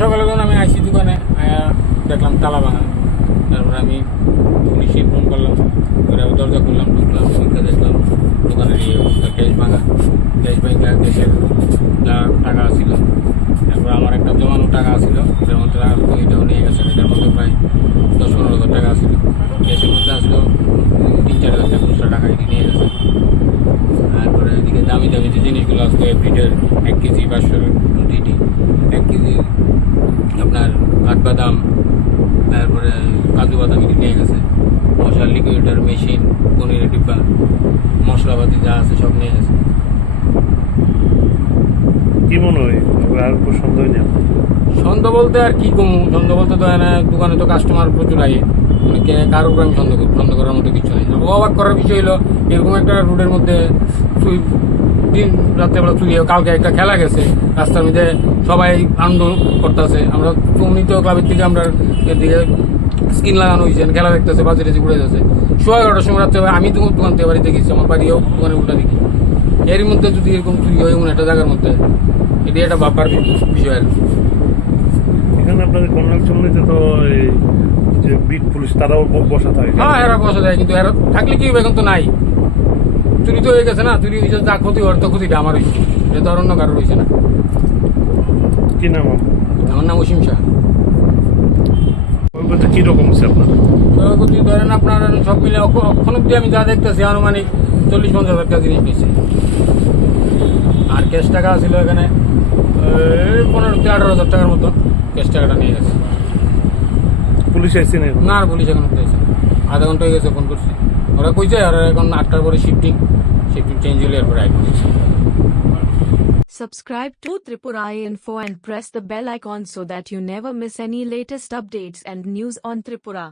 সকালে যখন আমি আইসি দোকানে দেখলাম তালা ভাঙা, তারপরে আমি পুলিশে ফোন করলাম, করে দরজা খুললাম, ঢুকলাম, ওইটা দেখলাম দোকানের এই অবস্থা, ক্যাশ ভাঙা, ক্যাশ ভাঙা, ক্যাশের যা টাকা ছিল, তারপরে আমার একটা জমানো টাকা ছিল, এটার মধ্যে এটাও নিয়ে গেছে, এটার মধ্যে প্রায় 10-15 হাজার টাকা ছিল, ক্যাশের মধ্যে আসলো 3-4 হাজার খুচরা টাকা এটি নিয়ে গেছে। তারপরে এদিকে দামি দামি যে জিনিসগুলো আসলো এভরিডের 1 কেজি 500 ডিটি, 1 কেজি আপনার কাঠবাদাম, তারপরে কাজু বাদাম এটি নিয়ে গেছে, মশলা লিকুইডের মেশিন, পনিরের ডিব্বা, মশলাপাতি যা আছে সব নিয়ে গেছে। কি মনে হয় আর কোনো সন্দেহ নেই? সন্দেহ বলতে আর কি কম, সন্দেহ বলতে তো দোকানে তো কাস্টমার প্রচুর আগে, কারোর উপর আমি সন্দেহ করার মতো কিছু নেই। অবাক করার বিষয় হলো এরকম একটা রোডের মধ্যে দিন রাত্রেবেলা চুরি, কালকে একটা খেলা গেছে রাস্তার মধ্যে, সবাই আনন্দ করতেছে, আমরা কমিউনিটি ক্লাবের থেকে আমরা এদিকে স্ক্রিন লাগানো হয়েছে, খেলা দেখতেছে, বাজারে ঘুরে যাচ্ছে। 11:30 সময় রাত্রে আমি তো দোকান থেকে বাড়িতে গেছি, আমার বাড়িও দোকানে উল্টা দেখি, এর মধ্যে যদি এরকম চুরি হয় এমন একটা জায়গার মধ্যে, এটি একটা ভাববার বিষয় আর কি। এখানে আপনাদের কর্নাল চমনিতে তো এই যে বিট পুলিশ তারাও বসা থাকে। হ্যাঁ, এরা বসা যায়, কিন্তু এরা থাকলে কি হবে, এখন তো নাই, চুরি তো হয়ে গেছে না, চুরি হয়েছে, যা ক্ষতি হওয়ার তো ক্ষতিটা আমার হয়েছে, এটা তো অন্য কারোর হয়েছে না। কি নাম আমার নাম অসীম শাহ। ওই বলতে কিরকম হচ্ছে আপনার? ক্ষয়ক্ষতি ধরেন আপনার সব মিলে এখন অব্দি আমি যা দেখতেছি আনুমানিক 40-50 হাজার টাকা জিনিস নিচ্ছে, আর ক্যাশ টাকা ছিল এখানে 15-18 হাজার টাকার মতো ক্যাশ টাকাটা নিয়ে গেছে। পুলিশ আসছে না এখন? না, আর পুলিশ এখন উঠতেছে, আধা ঘন্টা হয়ে গেছে, ফোন করছি, ওরা কইছে আর এখন 8টার পরে শিফটিং চেঞ্জ হলে এরপরে আইব। Subscribe to Tripura Info and press the bell icon so that you never miss any latest updates and news on Tripura.